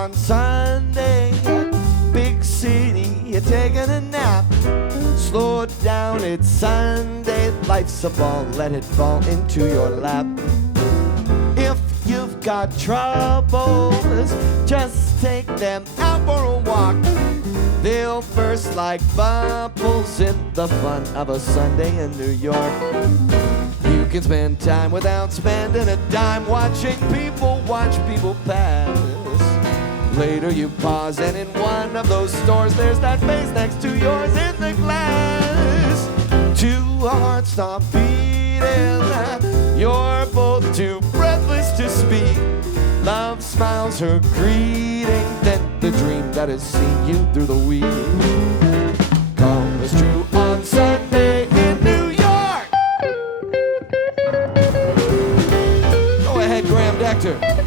on Sunday. Big city, you're taking a nap. Slow down, it's Sunday. Life's a ball, let it fall into your lap. If you've got troubles, just take them out for a walk. They'll burst like bubbles in the fun of a Sunday in New York. You can spend time without spending a dime, watching people watch people pass. Later you pause and in one of those stores there's that face next to yours in the glass. Two hearts stop beating, you're both too breathless to speak. Love smiles her greeting, then the dream that has seen you through the week comes true on Sunday in New York. Go ahead, Graham Dechter.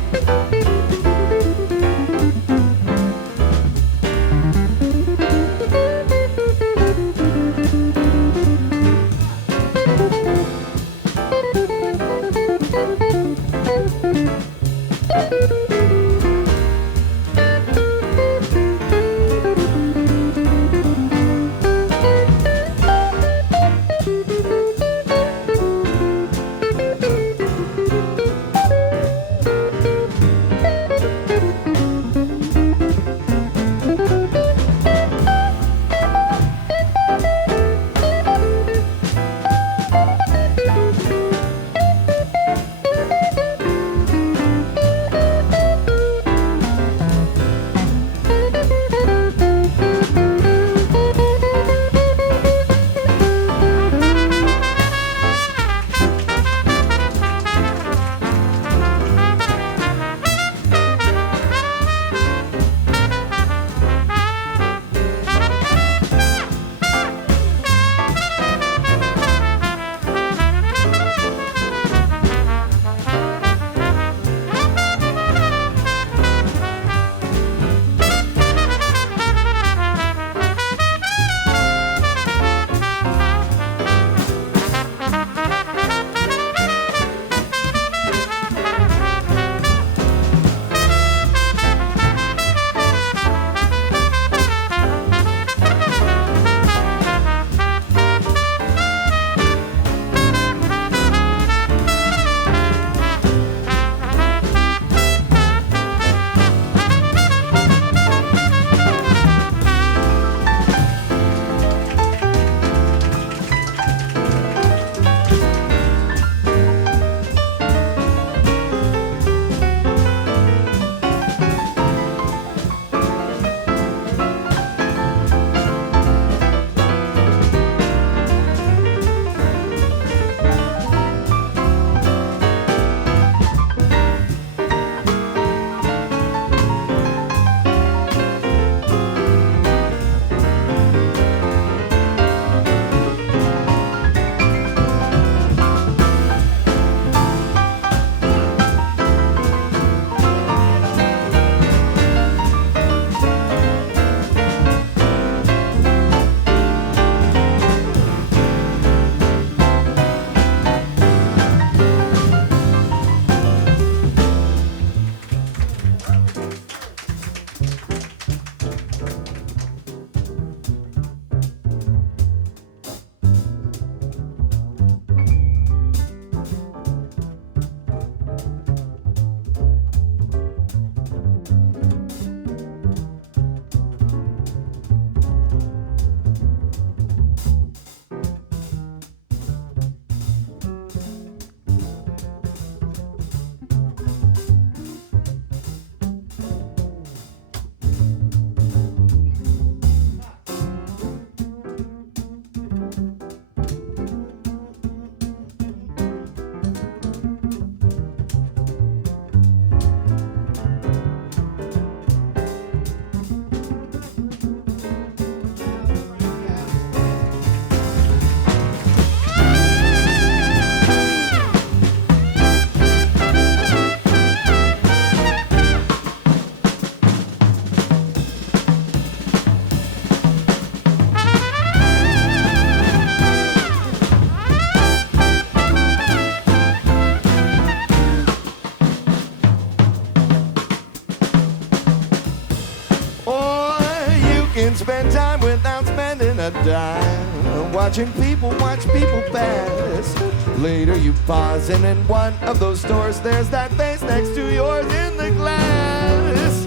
can spend time without spending a dime. Watching people watch people pass. Later you pause and in one of those stores there's that face next to yours in the glass.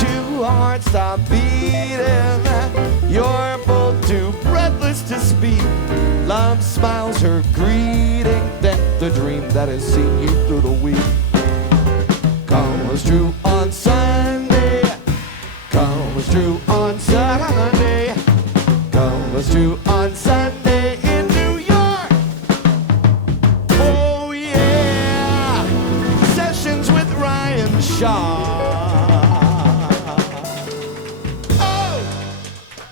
Two hearts stop beating. You're both too breathless to speak. Love smiles her greeting. Death, the dream that has seen you through the week, comes true on Sunday. Comes true on Sunday. Comes true on Sunday in New York. Oh yeah. Sessions with Ryan Shaw.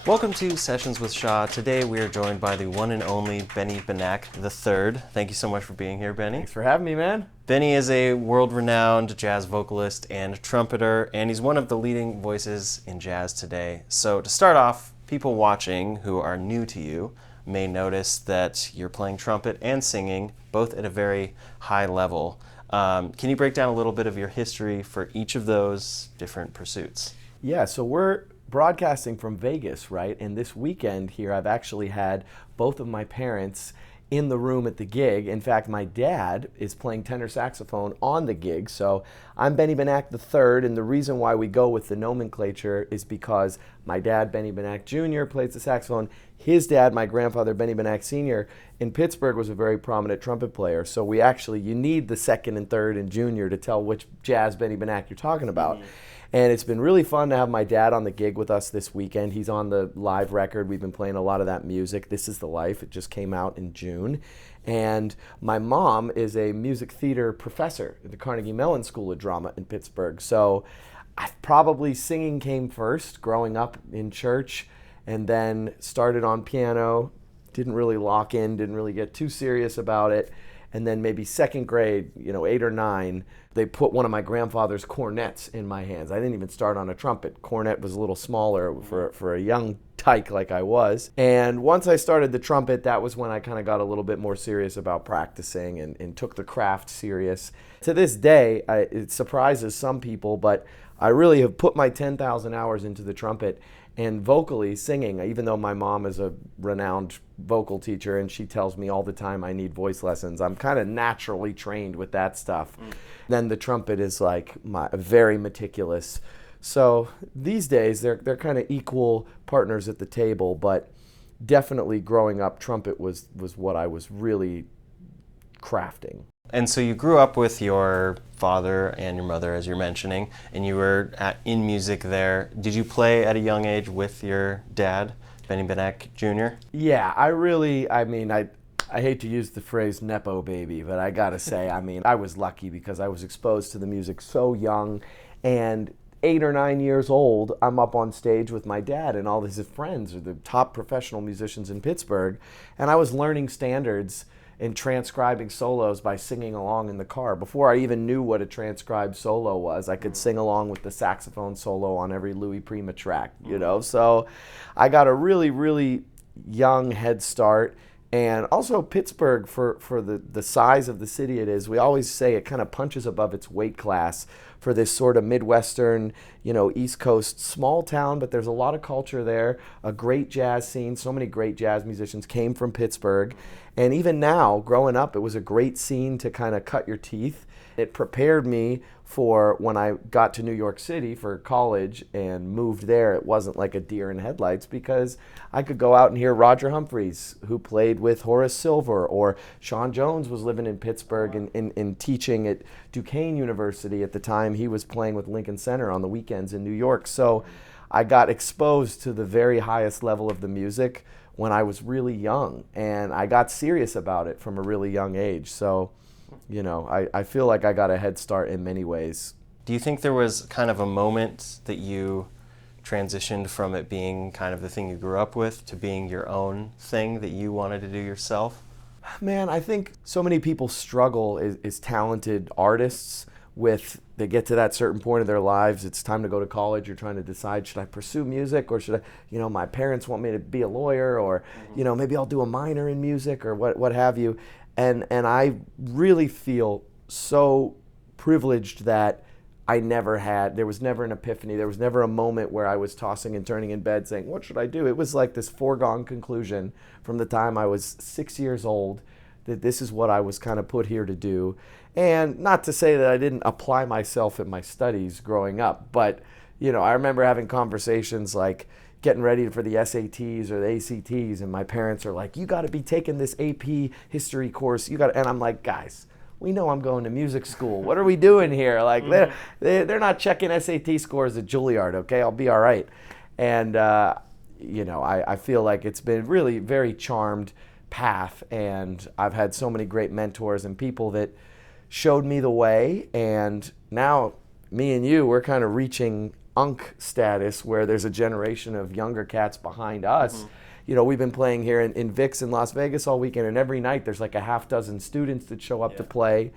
Welcome to Sessions with Shaw. Today we are joined by the one and only Benack III. Thank you so much for being here, Benny. Thanks for having me, man. Benny is a world-renowned jazz vocalist and trumpeter, and he's one of the leading voices in jazz today. So to start off, people watching who are new to you may notice that you're playing trumpet and singing, both at a very high level. Can you break down a little bit of your history for each of those different pursuits? Yeah, so we're broadcasting from Vegas, right? And this weekend here, I've actually had both of my parents in the room at the gig. In fact, my dad is playing tenor saxophone on the gig. So I'm Benack III, and the reason why we go with the nomenclature is because my dad, Benny Benack Jr., plays the saxophone. His dad, my grandfather, Benny Benack Sr., in Pittsburgh was a very prominent trumpet player. So you need the second and third and junior to tell which jazz Benny Benack you're talking about. Mm-hmm. And it's been really fun to have my dad on the gig with us this weekend. He's on the live record. We've been playing a lot of that music. This is the Life. It just came out in June. And my mom is a music theater professor at the Carnegie Mellon School of Drama in Pittsburgh. So singing came first, growing up in church, and then started on piano. Didn't really lock in, didn't really get too serious about it. And then maybe second grade, 8 or 9, they put one of my grandfather's cornets in my hands. I didn't even start on a trumpet. Cornet was a little smaller for a young tyke like I was. And once I started the trumpet, that was when I kind of got a little bit more serious about practicing and took the craft serious. To this day, it surprises some people, but I really have put my 10,000 hours into the trumpet. And vocally, singing, even though my mom is a renowned vocal teacher and she tells me all the time I need voice lessons, I'm kind of naturally trained with that stuff. Then the trumpet is like very meticulous. So these days, they're kind of equal partners at the table, but definitely growing up, trumpet was what I was really crafting. And so you grew up with your father and your mother, as you're mentioning, and you were in music there. Did you play at a young age with your dad, Benny Benack Jr.? Yeah, I hate to use the phrase Nepo baby, but I gotta say, I was lucky because I was exposed to the music so young, and 8 or 9 years old, I'm up on stage with my dad and all his friends are the top professional musicians in Pittsburgh, and I was learning standards and transcribing solos by singing along in the car. Before I even knew what a transcribed solo was, I could sing along with the saxophone solo on every Louis Prima track, So I got a really, really young head start. And also Pittsburgh, for the size of the city it is, we always say it kind of punches above its weight class for this sort of Midwestern, East Coast small town, but there's a lot of culture there, a great jazz scene. So many great jazz musicians came from Pittsburgh. And even now, growing up, it was a great scene to kind of cut your teeth. It prepared me for when I got to New York City for college and moved there. It wasn't like a deer in headlights because I could go out and hear Roger Humphreys, who played with Horace Silver, or Sean Jones was living in Pittsburgh and teaching at Duquesne University at the time. He was playing with Lincoln Center on the weekends in New York. So I got exposed to the very highest level of the music when I was really young, and I got serious about it from a really young age. So I feel like I got a head start in many ways. Do you think there was kind of a moment that you transitioned from it being kind of the thing you grew up with to being your own thing that you wanted to do yourself? Man, I think so many people struggle as talented artists with, they get to that certain point of their lives, it's time to go to college, you're trying to decide, should I pursue music or should I, my parents want me to be a lawyer, or, maybe I'll do a minor in music or what have you. And I really feel so privileged that there was never an epiphany. There was never a moment where I was tossing and turning in bed saying, what should I do? It was like this foregone conclusion from the time I was 6 years old that this is what I was kind of put here to do. And not to say that I didn't apply myself in my studies growing up, but I remember having conversations like getting ready for the SATs or the ACTs, and my parents are like, you got to be taking this AP history course. And I'm like, guys, we know I'm going to music school. What are we doing here? Like, they're not checking SAT scores at Juilliard, okay? I'll be all right. And, I feel like it's been really very charmed path, and I've had so many great mentors and people that showed me the way. And now me and you, we're kind of reaching Unk status where there's a generation of younger cats behind us. We've been playing here in Vic's in Las Vegas all weekend, and every night there's like a half dozen students that show up to play.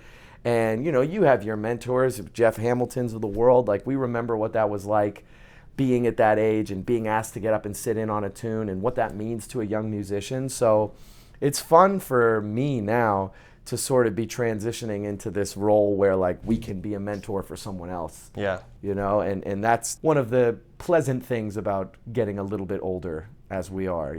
And, you have your mentors, Jeff Hamiltons of the world. Like, we remember what that was like being at that age and being asked to get up and sit in on a tune and what that means to a young musician. So it's fun for me now to sort of be transitioning into this role where like we can be a mentor for someone else. Yeah. And that's one of the pleasant things about getting a little bit older as we are.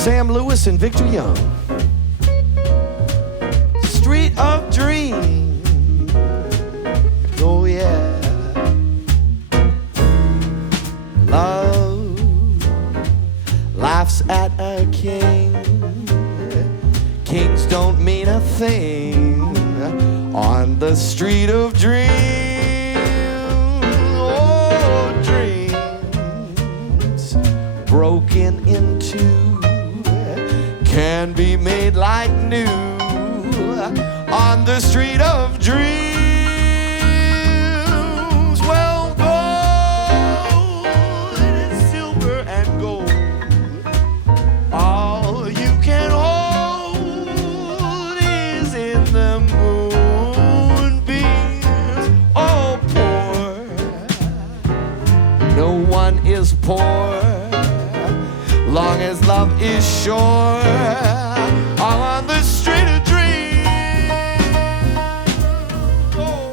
Sam Lewis and Victor Young. Street of Dreams. Oh yeah. Love laughs at a king. Kings don't mean a thing on the street of dreams. Oh, dreams broken into can be made like new on the street of dreams. Well, gold and silver and gold, all you can hold is in the moonbeams. Oh, poor, no one is poor long as love is sure on the street of dreams. Oh.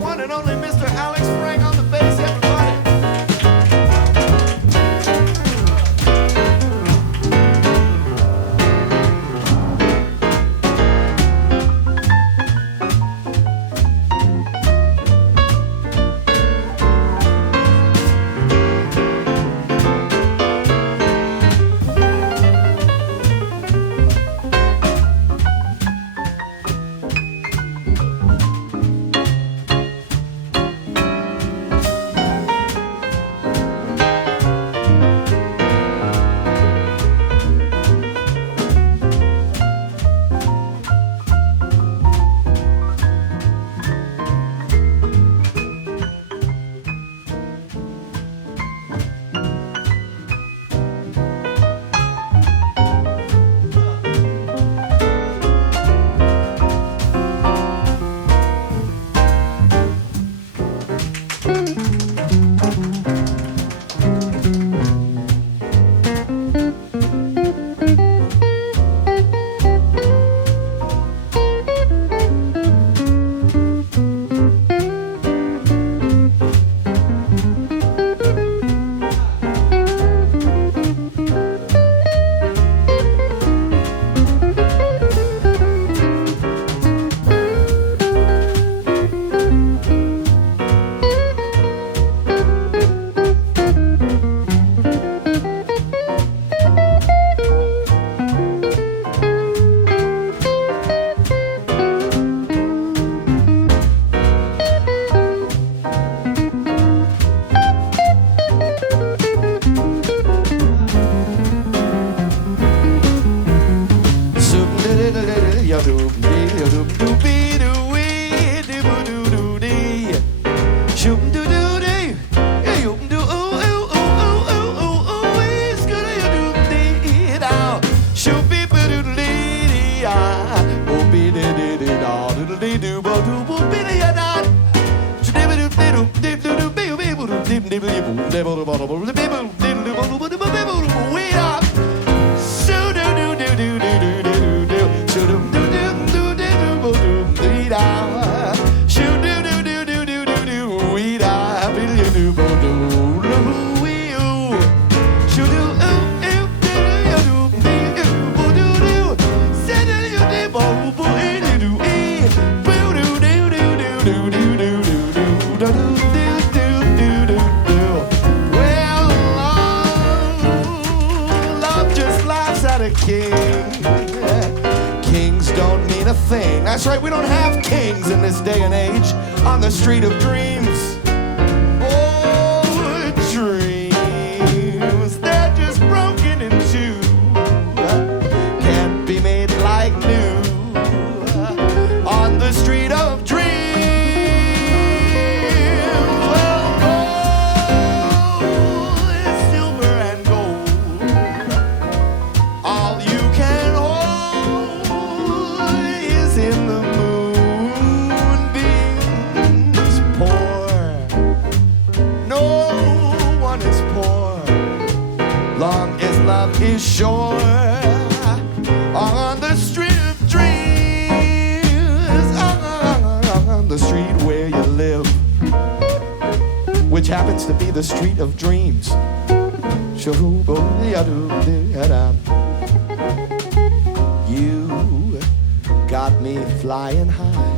One and only Mr. Alex Frank on the bass, everybody. That's right, we don't have kings in this day and age on the street of dreams. Oh, new on the street of dreams. Well, gold is silver and gold. All you can hold is in the moonbeams. Poor, no one is poor, long as love is sure. On the street of dreams, on the street where you live, which happens to be the street of dreams. You got me flying high.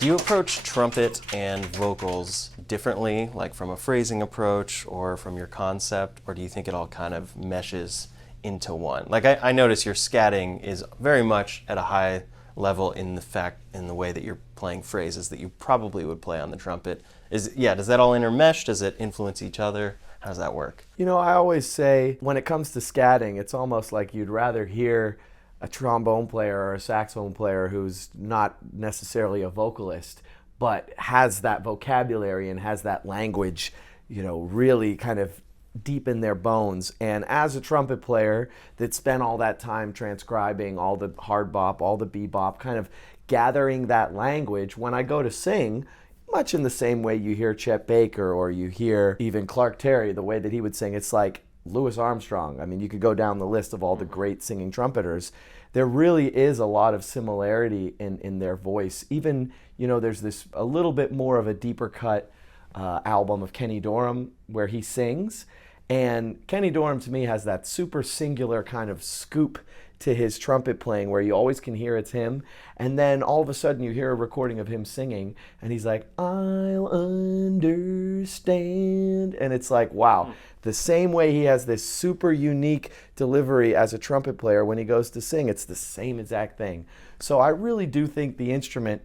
Do you approach trumpet and vocals differently, like from a phrasing approach or from your concept, or do you think it all kind of meshes into one? Like I notice your scatting is very much at a high level in the way that you're playing phrases that you probably would play on the trumpet. Does that all intermesh? Does it influence each other? How does that work? You know, I always say when it comes to scatting, it's almost like you'd rather hear a trombone player or a saxophone player who's not necessarily a vocalist, but has that vocabulary and has that language, you know, really kind of deep in their bones. And as a trumpet player that spent all that time transcribing all the hard bop, all the bebop, kind of gathering that language, when I go to sing, much in the same way you hear Chet Baker or you hear even Clark Terry, the way that he would sing, it's like Louis Armstrong. I mean, you could go down the list of all the great singing trumpeters. There really is a lot of similarity in their voice. Even, you know, there's this a little bit more of a deeper cut album of Kenny Dorham where he sings. And Kenny Dorham to me has that super singular kind of scoop to his trumpet playing where you always can hear it's him. And then all of a sudden you hear a recording of him singing and he's like, I'll understand. And it's like, wow. The same way he has this super unique delivery as a trumpet player when he goes to sing, it's the same exact thing. So I really do think the instrument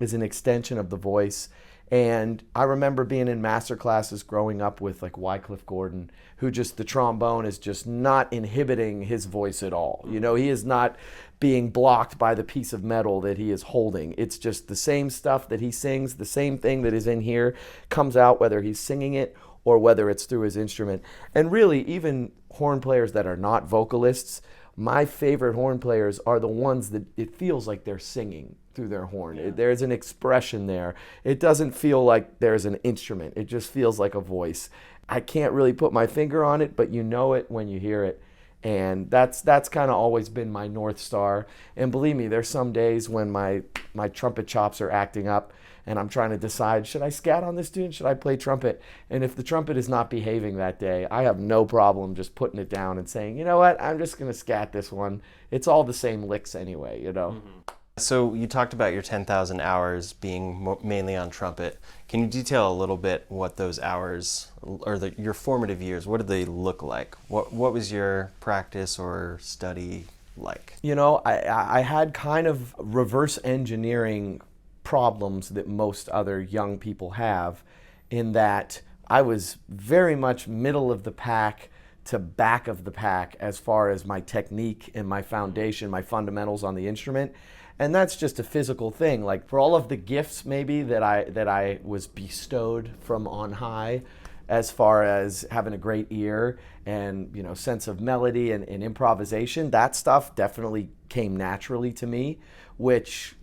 is an extension of the voice. And I remember being in master classes growing up with like Wycliffe Gordon, who just, the trombone is just not inhibiting his voice at all. You know, he is not being blocked by the piece of metal that he is holding. It's just the same stuff that he sings, the same thing that is in here comes out whether he's singing it or whether it's through his instrument. And really, even horn players that are not vocalists, my favorite horn players are the ones that it feels like they're singing through their horn. Yeah. There's an expression there. It doesn't feel like there's an instrument. It just feels like a voice. I can't really put my finger on it, but you know it when you hear it. And that's kind of always been my North Star. And believe me, there's some days when my trumpet chops are acting up and I'm trying to decide, should I scat on this tune? Should I play trumpet? And if the trumpet is not behaving that day, I have no problem just putting it down and saying, you know what, I'm just going to scat this one. It's all the same licks anyway, you know? Mm-hmm. So you talked about your 10,000 hours being mainly on trumpet. Can you detail a little bit what those hours, or your formative years, what did they look like? What was your practice or study like? You know, I had kind of reverse engineering problems that most other young people have, in that I was very much middle of the pack to back of the pack as far as my technique and my foundation, my fundamentals on the instrument. And that's just a physical thing. Like, for all of the gifts maybe that I was bestowed from on high, as far as having a great ear and, you know, sense of melody and improvisation, that stuff definitely came naturally to me, which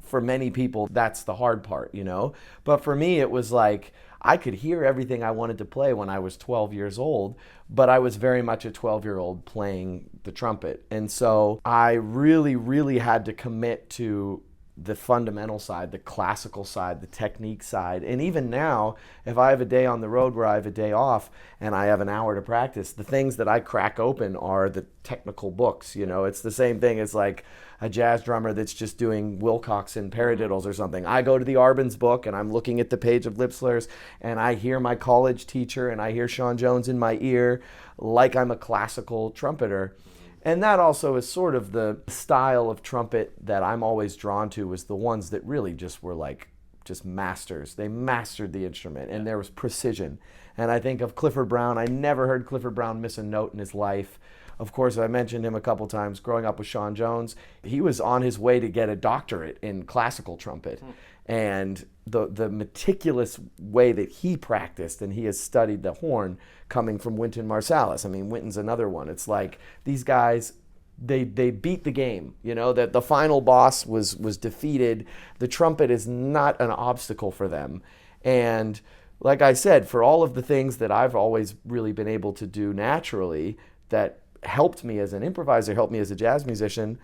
for many people, that's the hard part, you know? But for me, it was like, I could hear everything I wanted to play when I was 12 years old, but I was very much a 12-year-old playing the trumpet. And so I really, really had to commit to the fundamental side, the classical side, the technique side. And even now, if I have a day on the road where I have a day off and I have an hour to practice, the things that I crack open are the technical books. You know, it's the same thing as like a jazz drummer that's just doing Wilcox and paradiddles or something. I go to the Arbin's book and I'm looking at the page of lip slurs and I hear my college teacher and I hear Sean Jones in my ear like I'm a classical trumpeter. And that also is sort of the style of trumpet that I'm always drawn to, was the ones that really just were like just masters. They mastered the instrument and there was precision. And I think of Clifford Brown. I never heard Clifford Brown miss a note in his life. Of course, I mentioned him a couple times growing up with Sean Jones. He was on his way to get a doctorate in classical trumpet. And the meticulous way that he practiced, and he has studied the horn coming from Wynton Marsalis. I mean, Wynton's another one. It's like these guys, they beat the game. You know, that the final boss was defeated. The trumpet is not an obstacle for them. And like I said, for all of the things that I've always really been able to do naturally that helped me as an improviser, helped me as a jazz musician,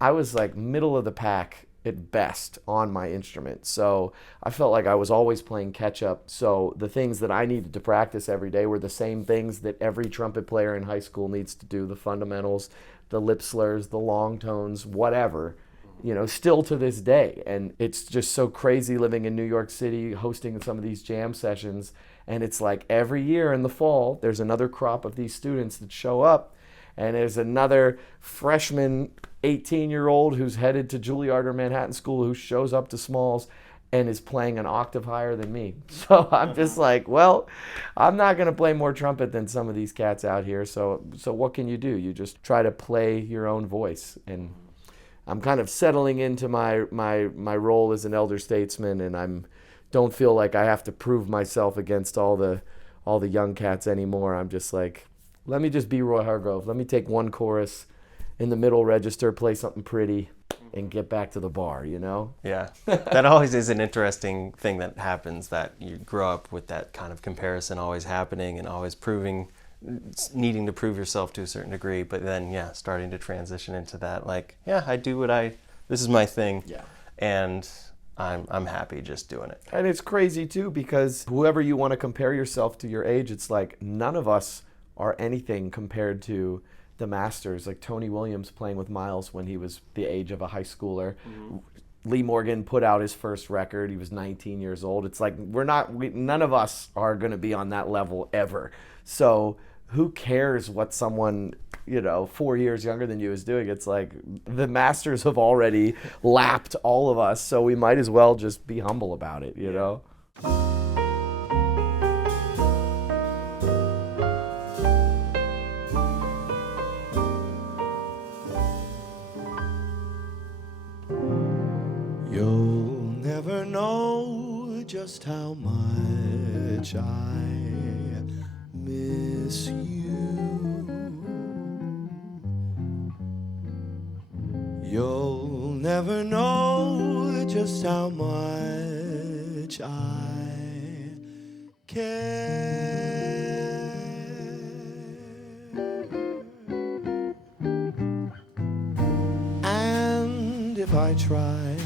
I was like middle of the pack at best on my instrument. So I felt like I was always playing catch up. So the things that I needed to practice every day were the same things that every trumpet player in high school needs to do: the fundamentals, the lip slurs, the long tones, whatever, you know, still to this day. And it's just so crazy living in New York City, hosting some of these jam sessions. And it's like every year in the fall, there's another crop of these students that show up. And there's another freshman 18-year-old who's headed to Juilliard or Manhattan School who shows up to Smalls and is playing an octave higher than me. So I'm just like, well, I'm not going to play more trumpet than some of these cats out here. So what can you do? You just try to play your own voice. And I'm kind of settling into my role as an elder statesman, and don't feel like I have to prove myself against all the young cats anymore. I'm just like, let me just be Roy Hargrove. Let me take one chorus in the middle register, play something pretty, and get back to the bar, you know? Yeah. That always is an interesting thing that happens, that you grow up with that kind of comparison always happening and always needing to prove yourself to a certain degree, but then, yeah, starting to transition into that, like, yeah, I do this is my thing. Yeah. And I'm happy just doing it. And it's crazy, too, because whoever you want to compare yourself to your age, it's like none of us are anything compared to the masters, like Tony Williams playing with Miles when he was the age of a high schooler. Mm-hmm. Lee Morgan put out his first record. He was 19 years old. It's like none of us are going to be on that level ever. So who cares what someone, 4 years younger than you is doing? It's like the masters have already lapped all of us, so we might as well just be humble about it, you know? You'll never know just how much I miss you. You'll never know just how much I care. And if I tried,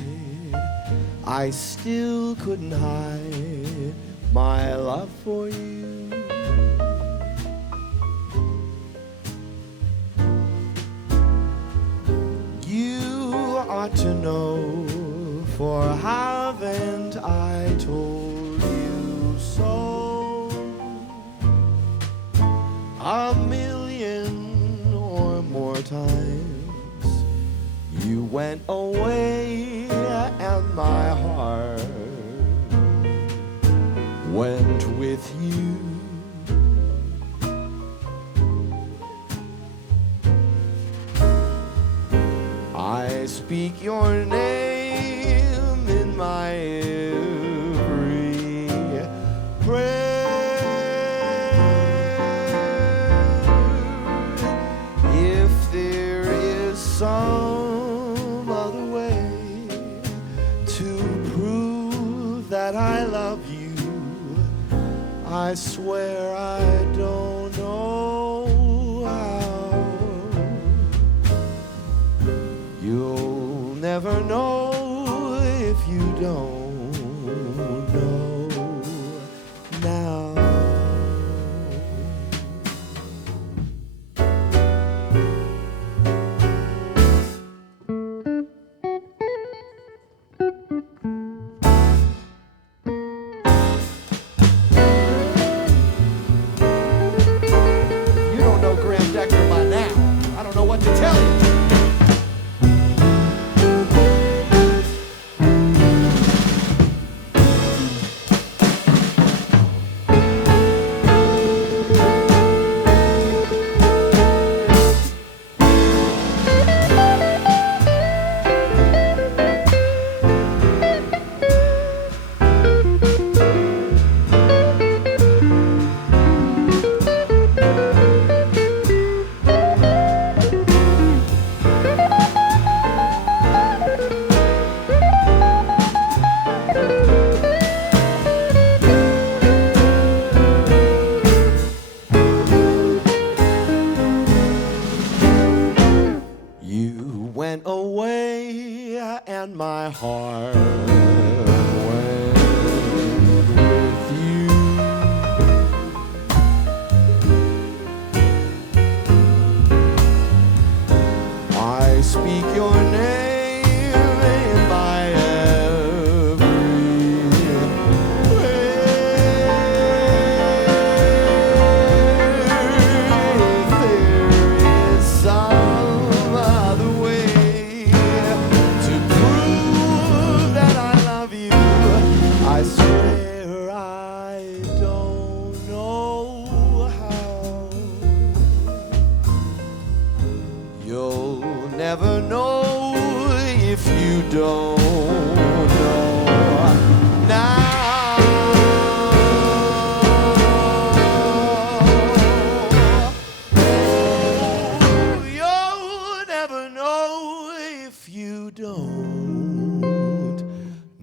I still couldn't hide my love for you. You ought to know, for haven't I told you so 1,000,000 or more times? You went away and my heart went with you. I speak your name in my every prayer. If there is some other way to prove that I love you, I swear I don't know how. You'll never know now. You don't know Graham Dechter by now. I don't know what to tell you. You went away and my heart went with you. I speak your name in my every breath. There is some other way to prove that I love you. I swear I don't know how. You'll never know if you don't know now. Oh, you'll never know if you don't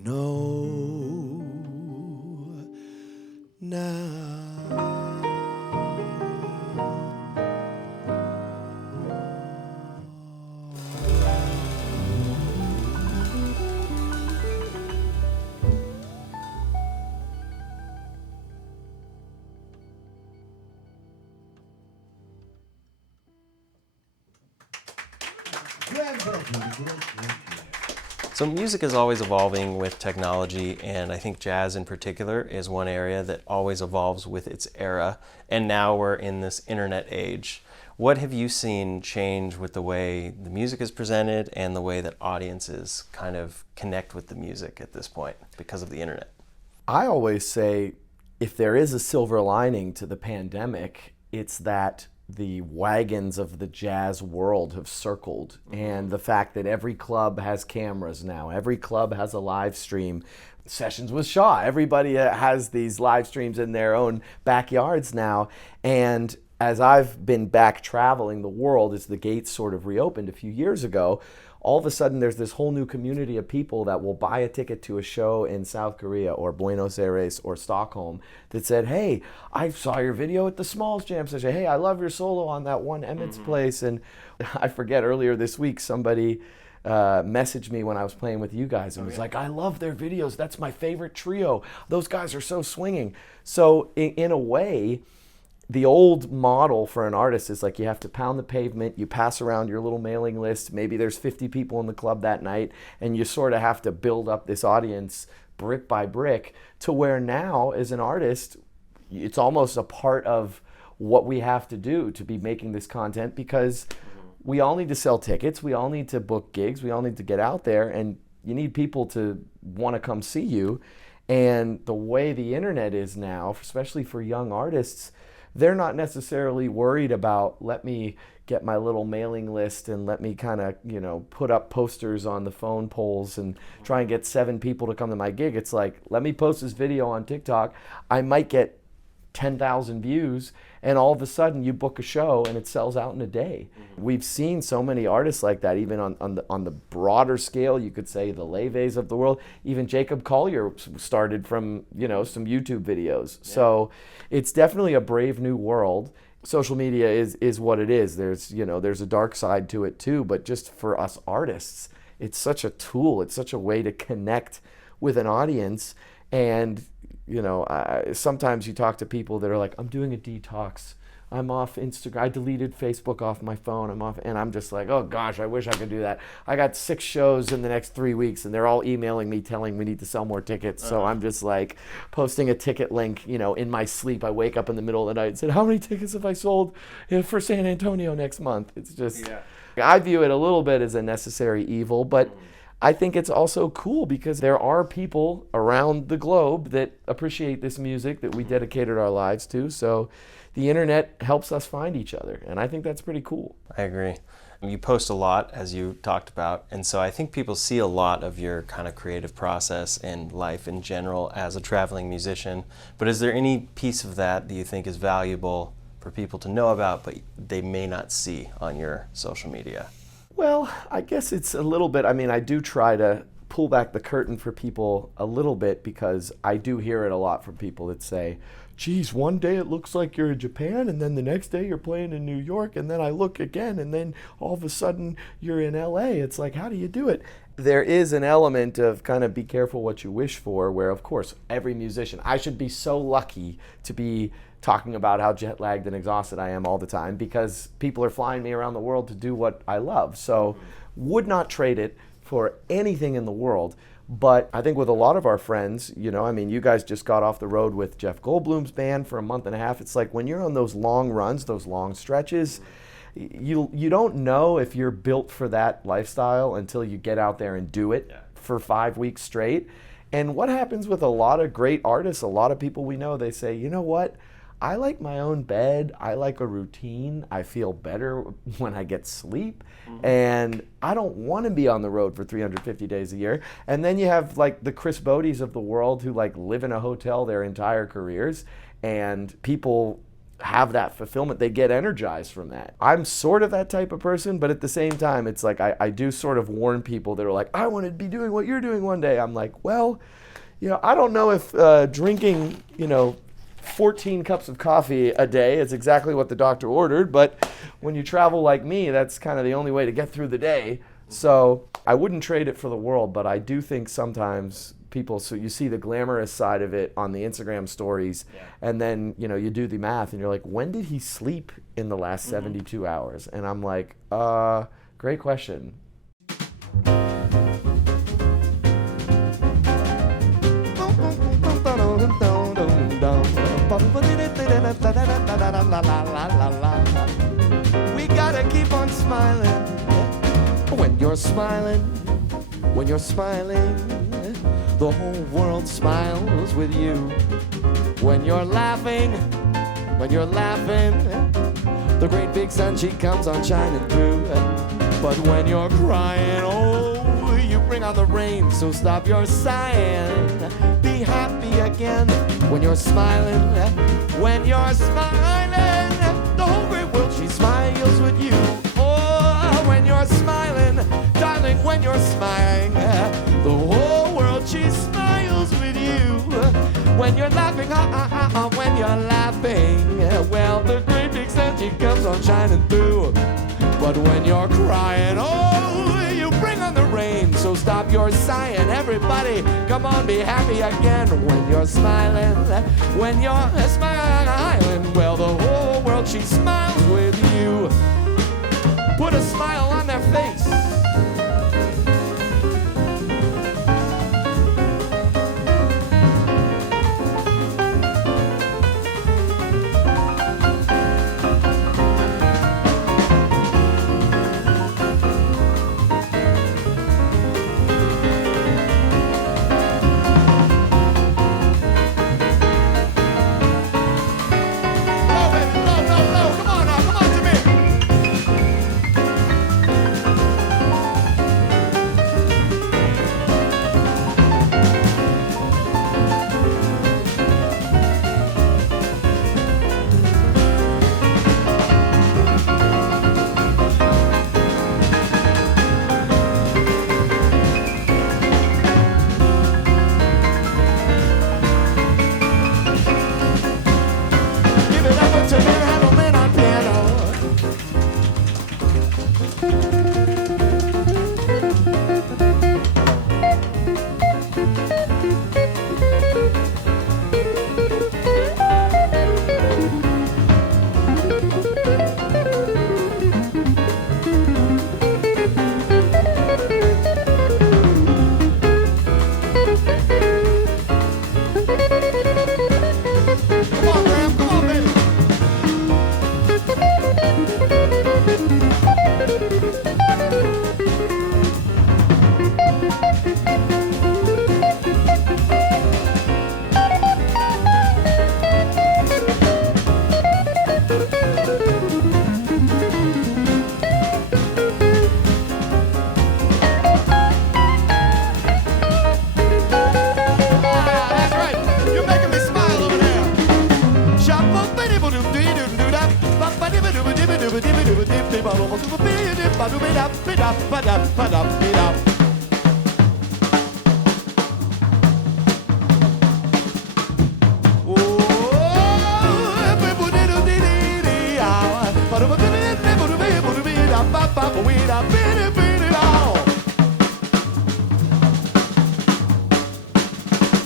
know now. So music is always evolving with technology, and I think jazz in particular is one area that always evolves with its era. And now we're in this internet age. What have you seen change with the way the music is presented and the way that audiences kind of connect with the music at this point because of the internet? I always say if there is a silver lining to the pandemic, it's that the wagons of the jazz world have circled, and the fact that every club has cameras now, every club has a live stream. Sessions with Shaw, everybody has these live streams in their own backyards now. And as I've been back traveling the world, as the gates sort of reopened a few years ago, all of a sudden there's this whole new community of people that will buy a ticket to a show in South Korea or Buenos Aires or Stockholm that said, hey, I saw your video at the Smalls Jam session. Hey, I love your solo on that one Emmett's place. And I forget, earlier this week, somebody messaged me when I was playing with you guys and was like, I love their videos. That's my favorite trio. Those guys are so swinging. So in a way, the old model for an artist is like you have to pound the pavement, you pass around your little mailing list, maybe there's 50 people in the club that night, and you sort of have to build up this audience brick by brick, to where now as an artist, it's almost a part of what we have to do to be making this content, because we all need to sell tickets, we all need to book gigs, we all need to get out there, and you need people to want to come see you. And the way the internet is now, especially for young artists, they're not necessarily worried about, let me get my little mailing list and let me kind of, put up posters on the phone poles and try and get 7 people to come to my gig. It's like, let me post this video on TikTok. I might get 10,000 views, and all of a sudden you book a show and it sells out in a day. We've seen so many artists like that, even on the broader scale. You could say the Leves of the world. Even Jacob Collier started from some YouTube videos. Yeah. So it's definitely a brave new world. Social media is what it is. There's a dark side to it too, but just for us artists, it's such a tool. It's such a way to connect with an audience. And sometimes you talk to people that are like, I'm doing a detox. I'm off Instagram. I deleted Facebook off my phone. And I'm just like, oh gosh, I wish I could do that. I got 6 shows in the next 3 weeks, and they're all emailing me telling we need to sell more tickets. So I'm just like posting a ticket link, in my sleep. I wake up in the middle of the night and said, how many tickets have I sold for San Antonio next month? It's just, I view it a little bit as a necessary evil, but I think it's also cool because there are people around the globe that appreciate this music that we dedicated our lives to. So the internet helps us find each other, and I think that's pretty cool. I agree. You post a lot, as you talked about, and so I think people see a lot of your kind of creative process and life in general as a traveling musician. But is there any piece of that you think is valuable for people to know about, but they may not see on your social media? Well, I guess it's a little bit, I do try to pull back the curtain for people a little bit, because I do hear it a lot from people that say, geez, one day it looks like you're in Japan, and then the next day you're playing in New York, and then I look again, and then all of a sudden you're in LA. It's like, how do you do it? There is an element of kind of be careful what you wish for, where of course every musician, I should be so lucky to be talking about how jet lagged and exhausted I am all the time, because people are flying me around the world to do what I love. So would not trade it for anything in the world. But I think with a lot of our friends, you guys just got off the road with Jeff Goldblum's band for a month and a half. It's like when you're on those long runs, those long stretches, you don't know if you're built for that lifestyle until you get out there and do it for 5 weeks straight. And what happens with a lot of great artists, a lot of people we know, they say, you know what? I like my own bed. I like a routine. I feel better when I get sleep. And I don't want to be on the road for 350 days a year. And then you have like the Chris Bodys of the world who like live in a hotel their entire careers, and people have that fulfillment. They get energized from that. I'm sort of that type of person, but at the same time, it's like I do sort of warn people that are like, I want to be doing what you're doing one day. I'm like, well, I don't know if drinking, 14 cups of coffee a day is exactly what the doctor ordered, but when you travel like me, that's kind of the only way to get through the day. So I wouldn't trade it for the world, but I do think sometimes people, so you see the glamorous side of it on the Instagram stories, and then you do the math and you're like, when did he sleep in the last 72 hours? And I'm like, great question. We gotta keep on smiling. When you're smiling, the whole world smiles with you. When you're laughing, the great big sun, she comes on shining through. But when you're crying, oh, you bring on the rain, so stop your sighing. Be happy again. When you're smiling, the whole great world, she smiles with you. Oh, when you're smiling, darling, when you're smiling, the whole world, she smiles with you. When you're laughing, when you're laughing, well, the great big sun, she comes on shining through. But when you're crying, oh, you bring on the rain, so stop your sighing. Everybody, come on, be happy again. When you're smiling, well, the whole world, she smiles with you. Put a smile on their face.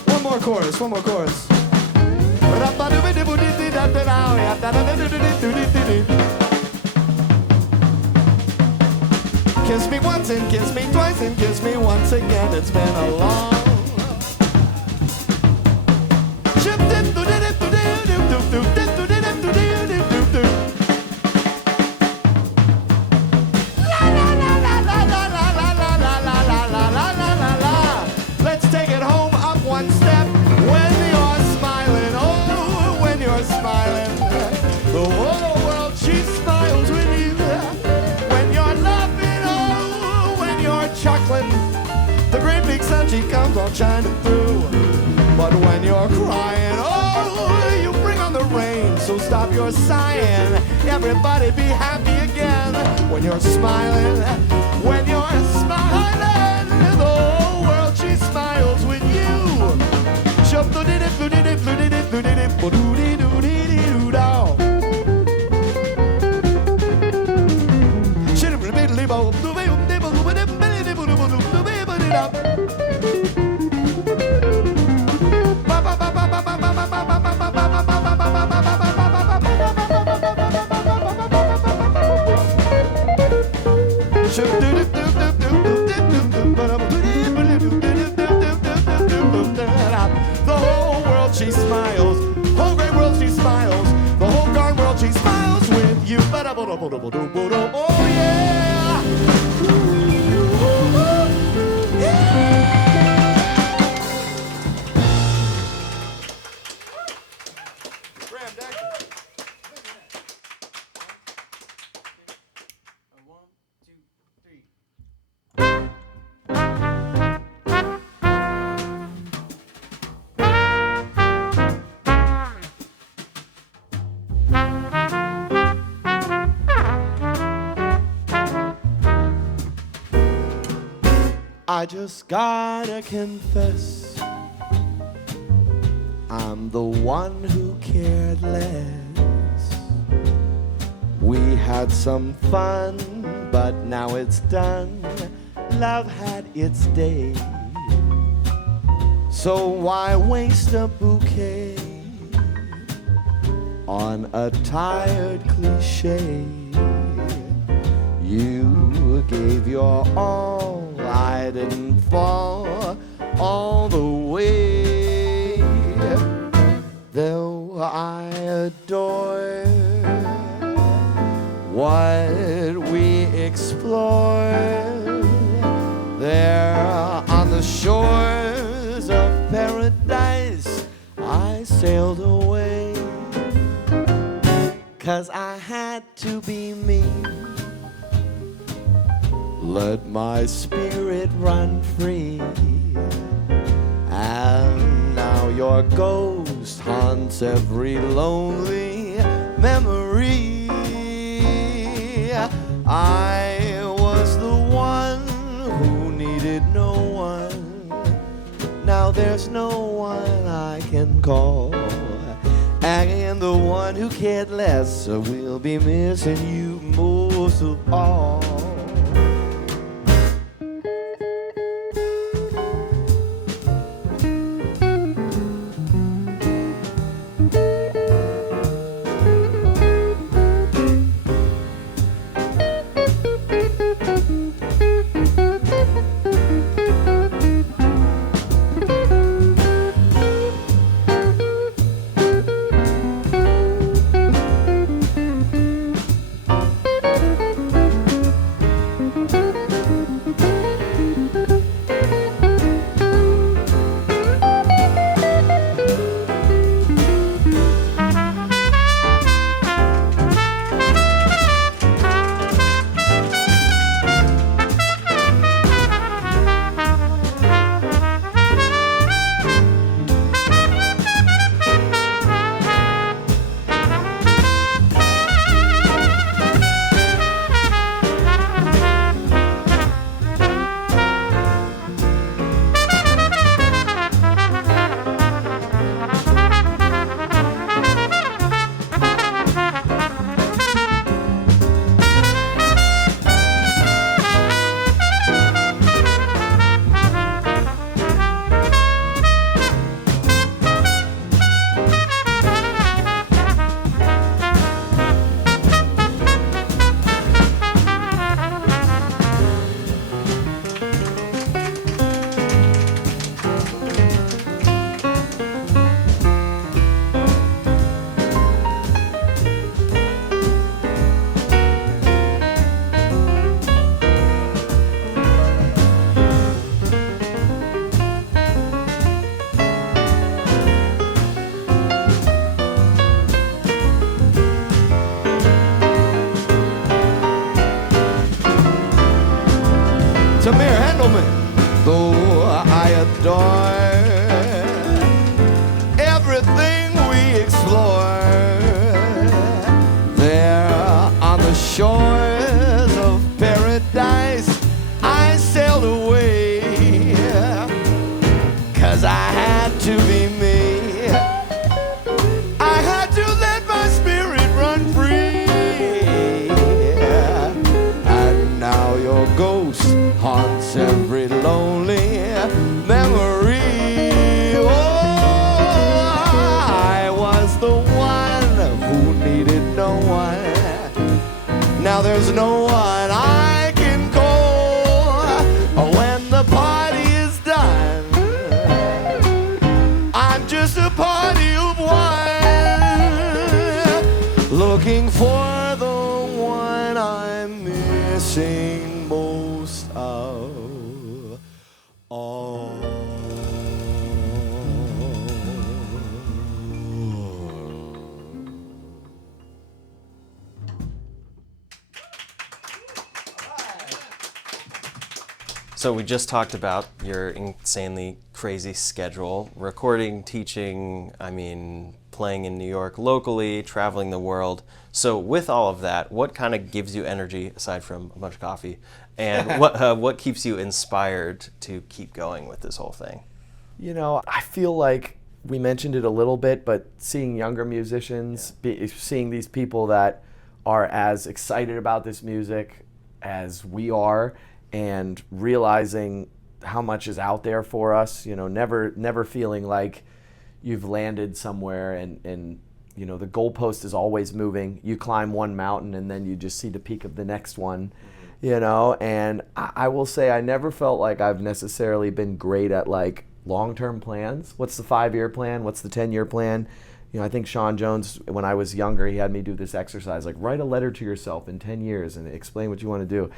One more chorus. Kiss me once and kiss me twice and kiss me once again. It's been a long. Let's take it home up one step. When you're smiling, oh, when you're smiling, the whole world, she smiles with you. When you're laughing, oh, when you're chuckling, the great big sun, she comes all shining through. But when you're crying, oh, you bring on the rain, so stop your sighing. Everybody be happy again. When you're smiling, when you're smiling, the whole world, she smiles with you. The whole world she smiles, whole great world she smiles, the whole darn world she smiles with you. Oh yeah! Graham Dechter. One, two, three. I just gotta confess, I'm the one who cared less. We had some fun, but now it's done. Love had its day, so why waste a bouquet on a tired cliche? You gave your all, I didn't fall all the way. Though I adore what we explored there on the shores of paradise, I sailed away, 'cause I had to be me. Let my spirit run free, and now your ghost haunts every lonely memory. I was the one who needed no one. Now there's no one I can call, and the one who cared less will be missing you most of all. gentlemen, though I adore everything we explore there on the shores of paradise. I sailed away 'cause I had to be me. I had to let my spirit run free. And now your ghost haunts every lonely memory. Oh, I was the one who needed no one. Now there's no one I can call when the party is done. I'm just a party of one, looking for the one I'm missing most of all. So we just talked about your insanely crazy schedule, recording, teaching, playing in New York locally, traveling the world. So with all of that, what kind of gives you energy, aside from a bunch of coffee, and what keeps you inspired to keep going with this whole thing? You know, I feel like we mentioned it a little bit, but seeing younger musicians, seeing these people that are as excited about this music as we are, and realizing how much is out there for us, never feeling like you've landed somewhere and the goalpost is always moving. You climb one mountain and then you just see the peak of the next one, and I will say I never felt like I've necessarily been great at like long-term plans. What's the 5-year plan? What's the 10-year plan? I think Sean Jones, when I was younger, he had me do this exercise, like write a letter to yourself in 10 years and explain what you want to do.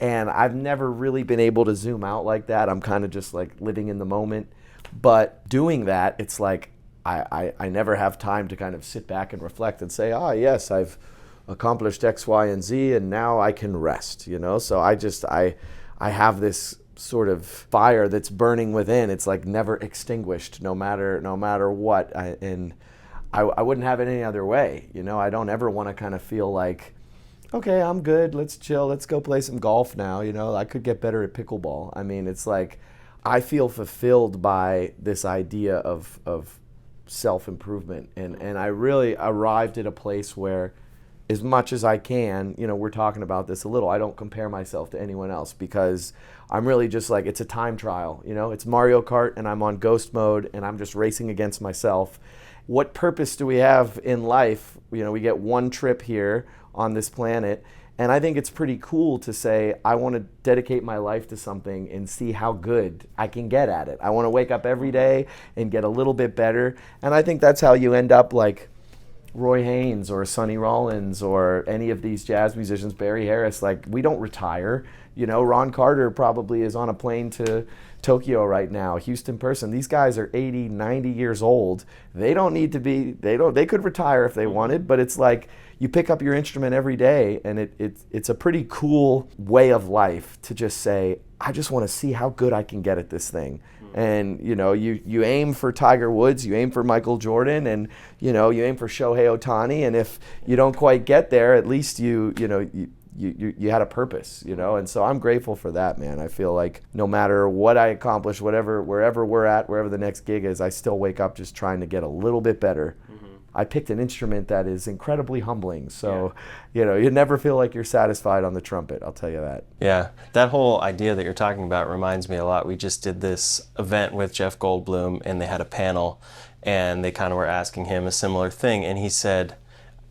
And I've never really been able to zoom out like that. I'm kind of just like living in the moment. But doing that, it's like I never have time to kind of sit back and reflect and say, yes, I've accomplished X, Y, and Z, and now I can rest, So I have this sort of fire that's burning within. It's like never extinguished, no matter what. And I wouldn't have it any other way, I don't ever want to kind of feel like, okay, I'm good, let's chill, let's go play some golf now, I could get better at pickleball. It's like, I feel fulfilled by this idea of self-improvement, and I really arrived at a place where, as much as I can, we're talking about this a little, I don't compare myself to anyone else, because I'm really just like, it's a time trial, it's Mario Kart, and I'm on ghost mode, and I'm just racing against myself. What purpose do we have in life? We get one trip here on this planet, and I think it's pretty cool to say, I want to dedicate my life to something and see how good I can get at it. I want to wake up every day and get a little bit better, and I think that's how you end up like Roy Haynes or Sonny Rollins or any of these jazz musicians, Barry Harris. Like, we don't retire. Ron Carter probably is on a plane to Tokyo right now. Houston Person. These guys are 80, 90 years old. They don't need to be, they could retire if they wanted, but it's like, you pick up your instrument every day, and it's a pretty cool way of life to just say, I just want to see how good I can get at this thing. And you aim for Tiger Woods, you aim for Michael Jordan, and you aim for Shohei Ohtani, and if you don't quite get there, at least you had a purpose, and so I'm grateful for that, man. I feel like no matter what I accomplish, wherever we're at, wherever the next gig is, I still wake up just trying to get a little bit better. I picked an instrument that is incredibly humbling, so you never feel like you're satisfied on the trumpet, I'll tell you that. Yeah, that whole idea that you're talking about reminds me a lot. We just did this event with Jeff Goldblum, and they had a panel, and they kind of were asking him a similar thing, and he said,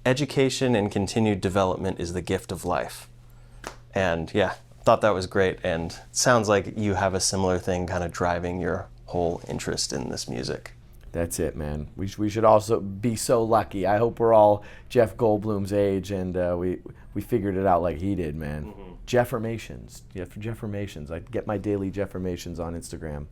education and continued development is the gift of life. And yeah, thought that was great, and it sounds like you have a similar thing kind of driving your whole interest in this music. That's it, man. We should also be so lucky. I hope we're all Jeff Goldblum's age, and we figured it out like he did, man. Jefformations. Jefformations. I get my daily Jefformations on Instagram.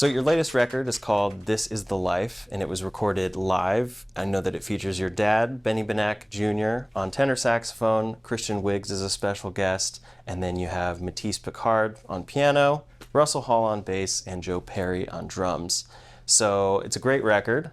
So your latest record is called This Is the Life, and it was recorded live. I know that it features your dad, Benny Benack Jr., on tenor saxophone, Christian Wiggs is a special guest, and then you have Matisse Picard on piano, Russell Hall on bass, and Joe Perry on drums. So it's a great record,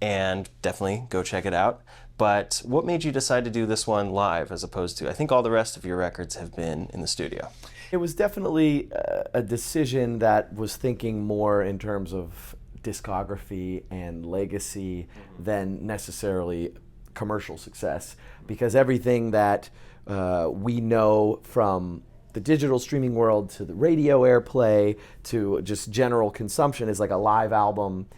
and definitely go check it out. But what made you decide to do this one live as opposed to, I think all the rest of your records have been in the studio? It was definitely a decision that was thinking more in terms of discography and legacy than necessarily commercial success, because everything that we know from the digital streaming world to the radio airplay to just general consumption is like a live album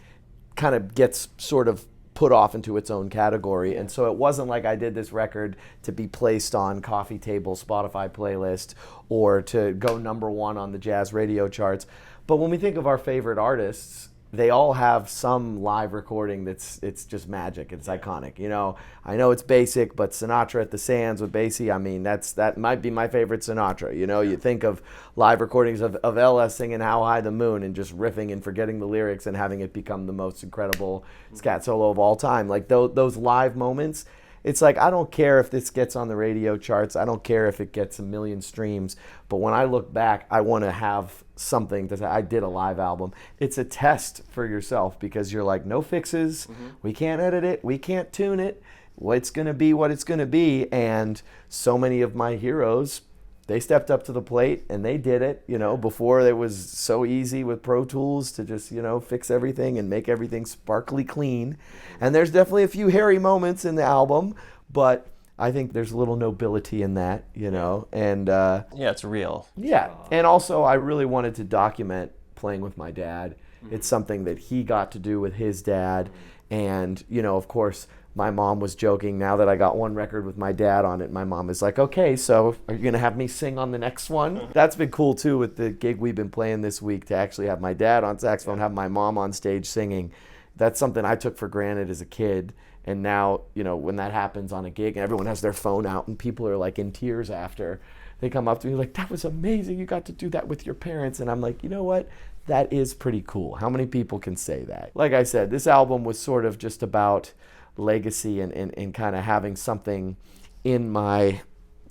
kind of gets sort of put off into its own category. And so it wasn't like I did this record to be placed on coffee table Spotify playlist or to go #1 on the jazz radio charts. But when we think of our favorite artists, they all have some live recording it's just magic. It's iconic. You know, I know it's basic, but Sinatra at the Sands with Basie, I mean, that might be my favorite Sinatra. You know, you think of live recordings of Ella singing How High the Moon and just riffing and forgetting the lyrics and having it become the most incredible scat solo of all time. Like those live moments, it's like, I don't care if this gets on the radio charts. I don't care if it gets 1 million streams. But when I look back, I want to have something to say, I did a live album. It's a test for yourself because you're like, no fixes. We can't edit it. We can't tune it. It's going to be what it's going to be. And so many of my heroes, they stepped up to the plate and they did it, you know, before it was so easy with Pro Tools to just, you know, fix everything and make everything sparkly clean. And there's definitely a few hairy moments in the album, but I think there's a little nobility in that, you know, and yeah, it's real. Yeah, and also I really wanted to document playing with my dad. It's something that he got to do with his dad, and, you know, of course, my mom was joking, now that I got one record with my dad on it, my mom is like, okay, so are you going to have me sing on the next one? That's been cool, too, with the gig we've been playing this week, to actually have my dad on saxophone, have my mom on stage singing. That's something I took for granted as a kid. And now, you know, when that happens on a gig and everyone has their phone out and people are like in tears after, they come up to me like, that was amazing, you got to do that with your parents. And I'm like, you know what? That is pretty cool. How many people can say that? Like I said, this album was sort of just about legacy and kind of having something in my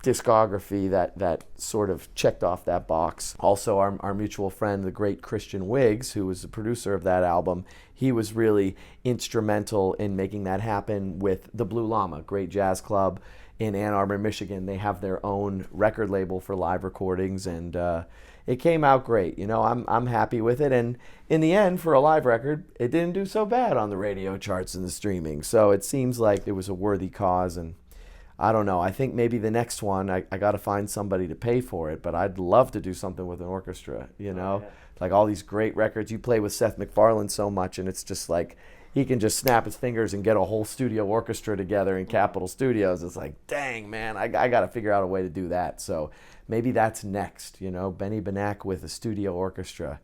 discography that sort of checked off that box. Also, our mutual friend, the great Christian Wiggs, who was the producer of that album, he was really instrumental in making that happen with the Blue Llama, great jazz club in Ann Arbor, Michigan. They have their own record label for live recordings, and it came out great. You know, I'm happy with it, and in the end, for a live record, it didn't do so bad on the radio charts and the streaming. So it seems like it was a worthy cause, and I don't know. I think maybe the next one, I got to find somebody to pay for it, but I'd love to do something with an orchestra, you know? Yeah. Like all these great records. You play with Seth MacFarlane so much, and it's just like he can just snap his fingers and get a whole studio orchestra together in Capitol Studios. It's like, dang, man, I got to figure out a way to do that. So maybe that's next, you know? Benny Benack with a studio orchestra.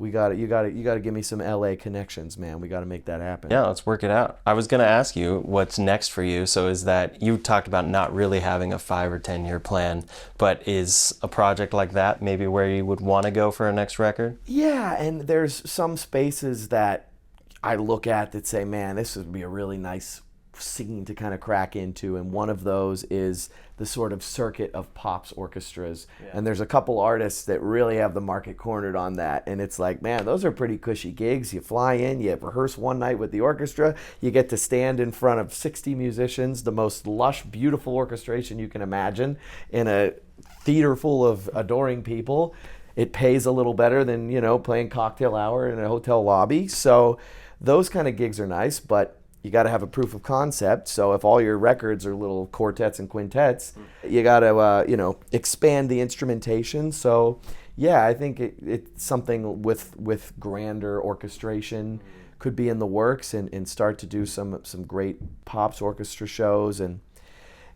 You got to give me some LA connections, man. We got to make that happen. Yeah, let's work it out. I was going to ask you what's next for you. So is that, you talked about not really having a 5 or 10 year plan, but is a project like that maybe where you would want to go for a next record? Yeah, and there's some spaces that I look at that say, man, this would be a really nice scene to kind of crack into, and one of those is the sort of circuit of pops orchestras. Yeah. And there's a couple artists that really have the market cornered on that, and it's like, man, those are pretty cushy gigs. You fly in, you rehearse one night with the orchestra, you get to stand in front of 60 musicians, the most lush, beautiful orchestration you can imagine, in a theater full of adoring people. It pays a little better than, you know, playing cocktail hour in a hotel lobby. So those kind of gigs are nice, but you got to have a proof of concept. So if all your records are little quartets and quintets, you got to, you know, expand the instrumentation. So, yeah, I think it's something with grander orchestration could be in the works, and start to do some great pops orchestra shows. And,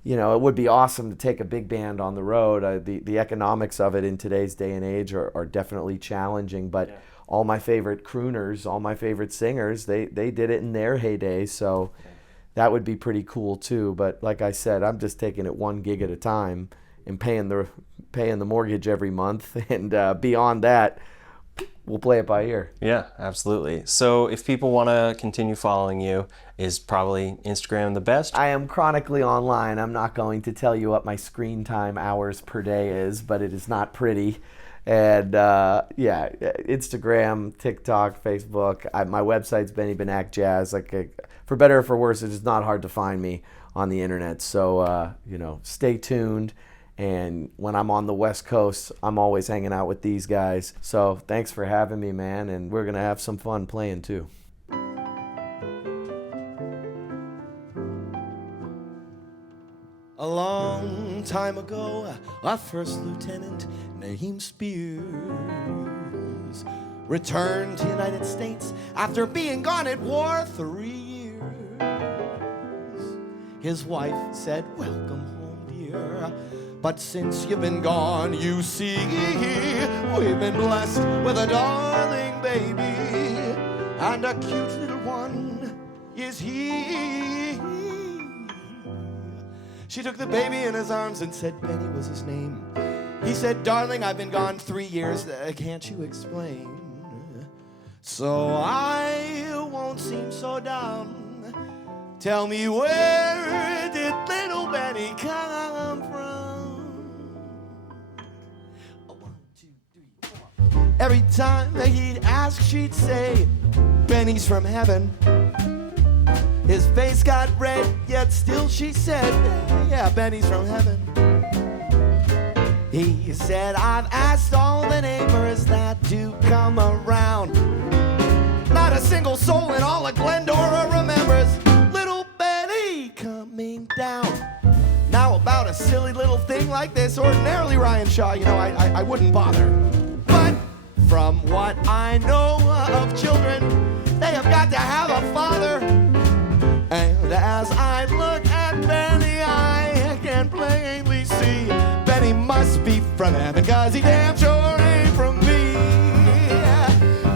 you know, it would be awesome to take a big band on the road. The economics of it in today's day and age are definitely challenging, but yeah. All my favorite crooners, all my favorite singers, they did it in their heyday, so that would be pretty cool too. But like I said, I'm just taking it one gig at a time and paying the mortgage every month, and beyond that, we'll play it by ear. Yeah, absolutely. So if people want to continue following you, is probably Instagram the best? I am chronically online. I'm not going to tell you what my screen time hours per day is, but it is not pretty. And yeah, Instagram, TikTok, Facebook. My website's Benny Benack Jazz. For better or for worse, it is not hard to find me on the internet. So stay tuned. And when I'm on the West Coast, I'm always hanging out with these guys. So thanks for having me, man. And we're gonna have some fun playing too. A long time ago, our first lieutenant, named Spears, returned to the United States after being gone at war 3 years. His wife said, "Welcome home, dear. But since you've been gone, you see, we've been blessed with a darling baby, and a cute little one is he." She took the baby in his arms and said Benny was his name. He said, "Darling, I've been gone 3 years. Can't you explain? So I won't seem so dumb. Tell me, where did little Benny come from?" 1, 2, 3, 4. Every time that he'd ask, she'd say, "Benny's from heaven." His face got red, yet still she said, "Yeah, Benny's from heaven." He said, "I've asked all the neighbors that to come around. Not a single soul in all of Glendora remembers little Benny coming down." Now about a silly little thing like this, ordinarily, Ryan Shaw, I wouldn't bother. But from what I know of children, they have got to have a father. And as I look at Benny, I can plainly see Benny must be from heaven, 'cause he damn sure ain't from me.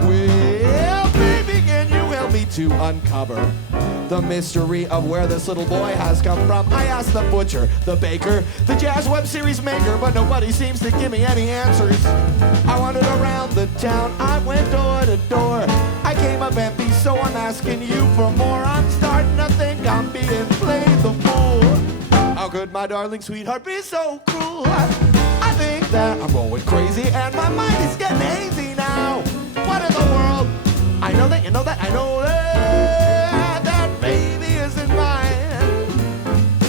Well, baby, can you help me to uncover the mystery of where this little boy has come from? I asked the butcher, the baker, the jazz web series maker, but nobody seems to give me any answers. I wandered around the town, I went door to door. I came up empty, so I'm asking you for more. I'm starting to think I'm being played the fool. How could my darling sweetheart be so cruel? I think that I'm going crazy and my mind is getting hazy now. What in the world? I know that, you know that, I know that baby isn't mine.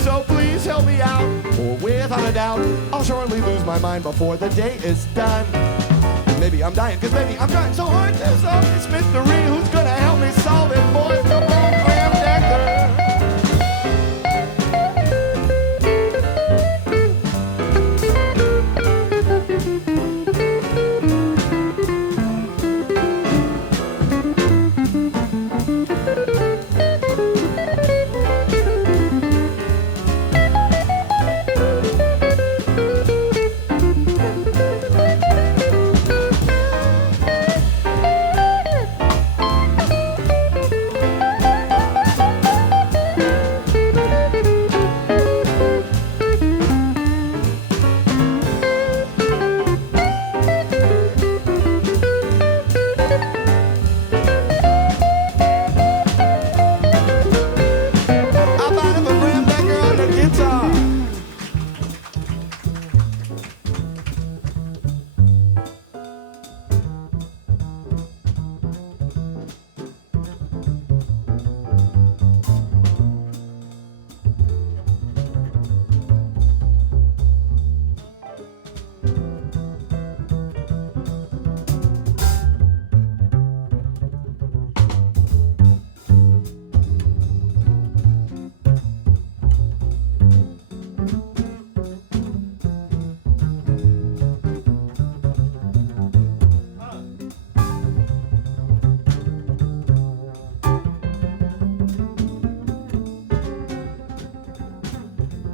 So please help me out, or without a doubt, I'll surely lose my mind before the day is done. Maybe I'm dying, 'cause maybe I'm trying so hard to solve this mystery. Who's gonna help me solve it, boy? Come on, Graham Dechter.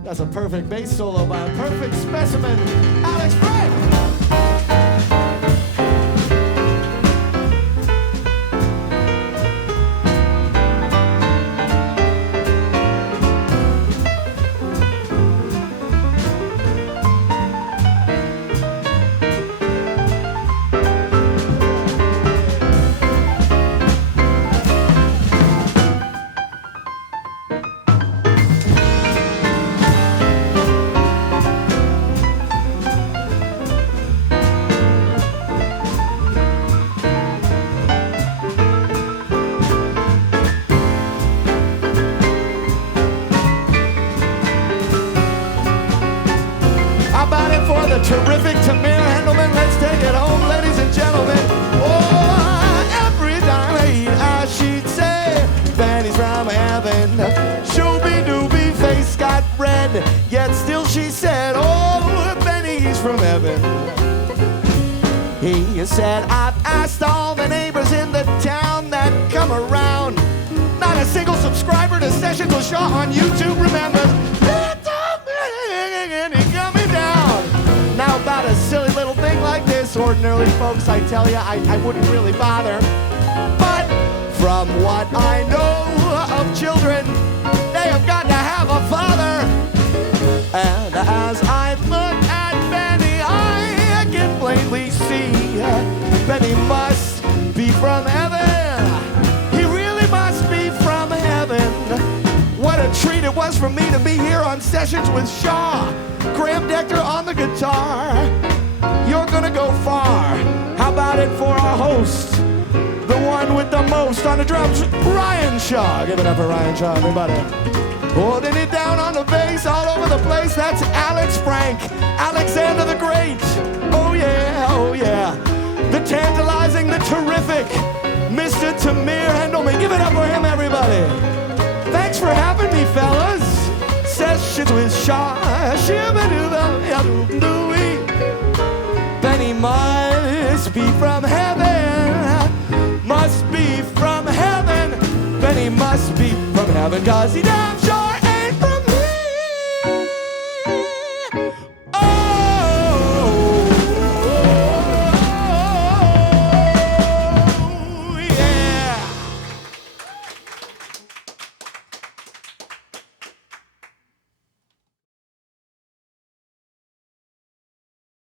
That's a perfect bass solo by a perfect specimen, Alex Frank. terrific Tamir Hendelman. Let's take it home, ladies and gentlemen. Oh, every time I eat, she'd say, Benny's from heaven. Shooby-dooby face got red, yet still she said, oh, Benny's from heaven. He said, I've asked all the neighbors in the town that come around. Not a single subscriber to Sessions with Shaw on YouTube remembers. Coming down. Now about a silly little thing like this, ordinarily folks, I tell you, I wouldn't really bother. But from what I know of children, they have got to have a father. And as I look at Benny, I can plainly see Benny must be from heaven. He really must be from heaven. What a treat it was for me to be here on Sessions with Shaw. Graham Dechter on the guitar. You're gonna go far. How about it for our host, the one with the most on the drums, Ryan Shaw. Give it up for Ryan Shaw, everybody. Holding it down on the bass all over the place, that's Alex Frank, Alexander the Great. Oh yeah, oh yeah. The tantalizing, the terrific, Mr. Tamir Hendelman. Give it up for him, everybody. Thanks for having me, fellas. Sessions with Shaw, shibba-doo-ba-ya-doo-doo-wee. Benny must be from heaven, must be from heaven. Benny must be from heaven, 'cause he does.